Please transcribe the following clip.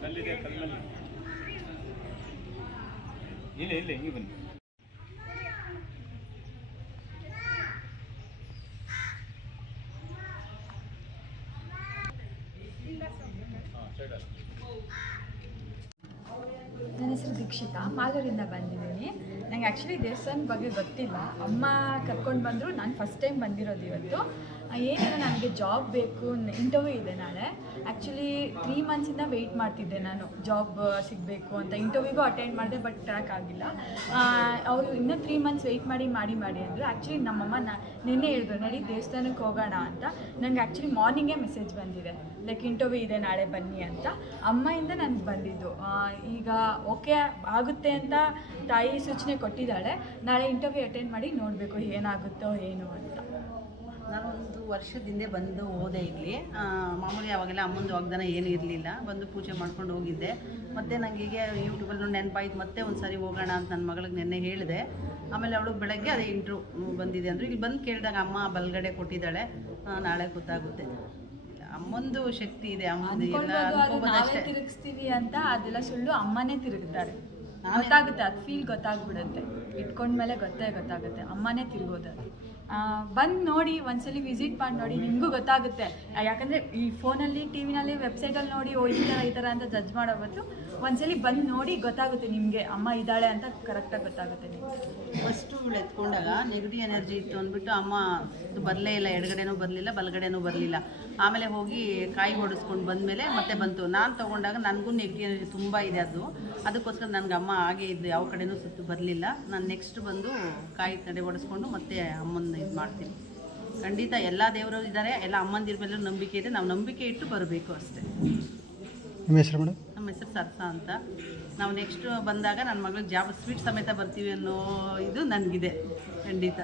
ಕಲ್ಲಿದೆ ಕಲ್ಲಲ್ಲಿ ಇಲ್ಲ ಇಲ್ಲ ಹಿಂಗೆ ಬನ್ನಿ ನನ್ನ ಹೆಸರು ದೀಕ್ಷಿತಾ ಮಾಲೂರಿಂದ ಬಂದಿದ್ದೀನಿ. ನಂಗೆ ಆ್ಯಕ್ಚುಲಿ ದೇವಸ್ಥಾನ ಬಗ್ಗೆ ಗೊತ್ತಿಲ್ಲ. ಅಮ್ಮ ಕರ್ಕೊಂಡು ಬಂದರು, ನಾನು ಫಸ್ಟ್ ಟೈಮ್ ಬಂದಿರೋದು ಇವತ್ತು. ಏನಿಲ್ಲ ನನಗೆ ಜಾಬ್ ಬೇಕು ಇಂಟರ್ವ್ಯೂ ಇದೆ ನಾಳೆ. ಆ್ಯಕ್ಚುಲಿ ತ್ರೀ ಮಂತ್ಸಿಂದ ವೆಯ್ಟ್ ಮಾಡ್ತಿದ್ದೆ ನಾನು. ಜಾಬ್ ಸಿಗಬೇಕು ಅಂತ. ಇಂಟರ್ವ್ಯೂಗೂ ಅಟೆಂಡ್ ಮಾಡಿದೆ ಬಟ್ ಟ್ರ್ಯಾಕ್ ಆಗಿಲ್ಲ. ಅವರು ಇನ್ನೂ ತ್ರೀ ಮಂತ್ಸ್ ವೆಯ್ಟ್ ಮಾಡಿ ಮಾಡಿ ಮಾಡಿ ಅಂದರು. ಆ್ಯಕ್ಚುಲಿ ನಮ್ಮಮ್ಮ ನಾ, ನಿನ್ನೆ ಹೇಳಿದ್ರು, ನಡಿ ದೇವಸ್ಥಾನಕ್ಕೆ ಹೋಗೋಣ ಅಂತ. ನನಗೆ ಆ್ಯಕ್ಚುಲಿ ಮಾರ್ನಿಂಗೇ ಮೆಸೇಜ್ ಬಂದಿದೆ. ಲೈಕ್ ಇಂಟರ್ವ್ಯೂ ಇದೆ ನಾಳೆ, ಬನ್ನಿ ಅಂತ. ಅಮ್ಮಯಿಂದ ನನಗೆ ಬಂದಿದ್ದು. ಈಗ ಓಕೆ ಆಗುತ್ತೆ ಅಂತ ತಾಯಿ ಸೂಚನೆ ಕೊಟ್ಟಿದ್ದಾಳೆ. ನಾಳೆ ಇಂಟರ್ವ್ಯೂ ಅಟೆಂಡ್ ಮಾಡಿ ನೋಡಬೇಕು ಏನಾಗುತ್ತೋ, ಏನು ಅಂತ. ನಾನೊಂದು ವರ್ಷದ ಹಿಂದೆ ಬಂದು ಹೋದೆ ಇಲ್ಲಿ. ಮಾಮೂಲಿ ಅವಾಗೆಲ್ಲ ಅಮ್ಮಂದು ವಾಗ್ದಾನ ಏನು ಇರಲಿಲ್ಲ. ಬಂದು ಪೂಜೆ ಮಾಡ್ಕೊಂಡು ಹೋಗಿದ್ದೆ. ಮತ್ತೆ ನನಗೆ ಯೂಟ್ಯೂಬಲ್ಲಿ ನೋಡಿ ನೆನಪಾಯ್ತು ಮತ್ತೆ ಒಂದು ಸಾರಿ ಹೋಗೋಣ ಅಂತ ನನ್ನ ಮಗಳಿಗೆ ನೆನ್ನೆ ಹೇಳಿದೆ. ಆಮೇಲೆ ಅವಳು ಬೆಳಗ್ಗೆ ಅದೇ ಇಂಟ್ರೂ ಬಂದಿದೆ ಅಂದರು. ಇಲ್ಲಿ ಬಂದು ಕೇಳಿದಾಗ ಅಮ್ಮ ಬಲ್ಗಡೆ ಕೊಟ್ಟಿದ್ದಾಳೆ. ನಾಳೆ ಗೊತ್ತಾಗುತ್ತೆ. ಅಮ್ಮಂದು ಶಕ್ತಿ ಇದೆ ಅಮ್ಮಂದು ಎಲ್ಲ ತಿರುಗಿಸ್ತೀವಿ ಅಂತ ಅದೆಲ್ಲ ಸುಳ್ಳು ಅಮ್ಮನೇ ತಿರುಗ್ತಾರೆ ನಾನೇ- ಗೊತ್ತಾಗುತ್ತೆ ಅದು ಫೀಲ್ ಗೊತ್ತಾಗ್ಬಿಡುತ್ತೆ. ಇಟ್ಕೊಂಡ್ಮೇಲೆ ಗೊತ್ತೇ ಗೊತ್ತಾಗುತ್ತೆ. ಅಮ್ಮನೇ ತಿರುಗೋದು ಬಂದು ನೋಡಿ, ಒಂದ್ಸಲಿ ವಿಸಿಟ್ ಮಾಡಿ ನೋಡಿ, ನಿಮಗೂ ಗೊತ್ತಾಗುತ್ತೆ. ಯಾಕಂದರೆ ಈ ಫೋನಲ್ಲಿ ಟಿ ವಿನಲ್ಲಿ ವೆಬ್ಸೈಟಲ್ಲಿ ನೋಡಿ, ಓ, ಈ ಥರ ಈ ಥರ ಅಂತ ಜಡ್ಜ್ ಮಾಡೋ ಬದಲು ಒಂದ್ಸಲಿ ಬಂದು ನೋಡಿ ಗೊತ್ತಾಗುತ್ತೆ ನಿಮಗೆ ಅಮ್ಮ ಇದ್ದಾಳೆ ಅಂತ ಕರೆಕ್ಟಾಗಿ ಗೊತ್ತಾಗುತ್ತೆ ನಿಮಗೆ. ಫಸ್ಟು ಇವಳು ಎತ್ಕೊಂಡಾಗ ನೆಗಡಿ ಎನರ್ಜಿ ಇತ್ತು ಅಂದ್ಬಿಟ್ಟು ಅಮ್ಮ, ಇದು ಬರಲೇ ಇಲ್ಲ, ಎಡಗಡೆನೂ ಬರಲಿಲ್ಲ, ಬಲಗಡೆನೂ ಬರಲಿಲ್ಲ. ಆಮೇಲೆ ಹೋಗಿ ಕಾಯಿ ಹೊಡಿಸ್ಕೊಂಡು ಬಂದಮೇಲೆ ಮತ್ತೆ ಬಂತು. ನಾನು ತೊಗೊಂಡಾಗ ನನಗೂ ನೆಗಡಿ ಎನರ್ಜಿ ತುಂಬ ಇದೆ ಅದು. ಅದಕ್ಕೋಸ್ಕರ ನನಗೆ ಅಮ್ಮ ಹಾಗೆ ಇದ್ದು ಯಾವ ಕಡೆನೂ ಸುತ್ತು ಬರಲಿಲ್ಲ. ನಾನು ನೆಕ್ಸ್ಟ್ ಬಂದು ಕಾಯಿ ತಡೆ ಹೊಡೆಸ್ಕೊಂಡು ಮತ್ತೆ ಅಮ್ಮನ ಇದು ಮಾಡ್ತೀನಿ. ಖಂಡಿತ ಎಲ್ಲ ದೇವರು ಇದ್ದಾರೆ ಎಲ್ಲ ಅಮ್ಮಂದಿರ ಮೇಲೆ ನಂಬಿಕೆ ಇದೆ. ನಾವು ನಂಬಿಕೆ ಇಟ್ಟು ಬರಬೇಕು ಅಷ್ಟೇ. ಹೆಸರು ಮೇಡಮ್? ಹೆಸರು ಸರ್ಸ ಅಂತ. ನಾವು ನೆಕ್ಸ್ಟ್ ಬಂದಾಗ ನನ್ನ ಮಗಳಿಗೆ ಜಾಬ್ ಸ್ವೀಟ್ ಸಮೇತ ಬರ್ತೀವಿ ಅನ್ನೋ ಇದು ನನಗಿದೆ ಖಂಡಿತ.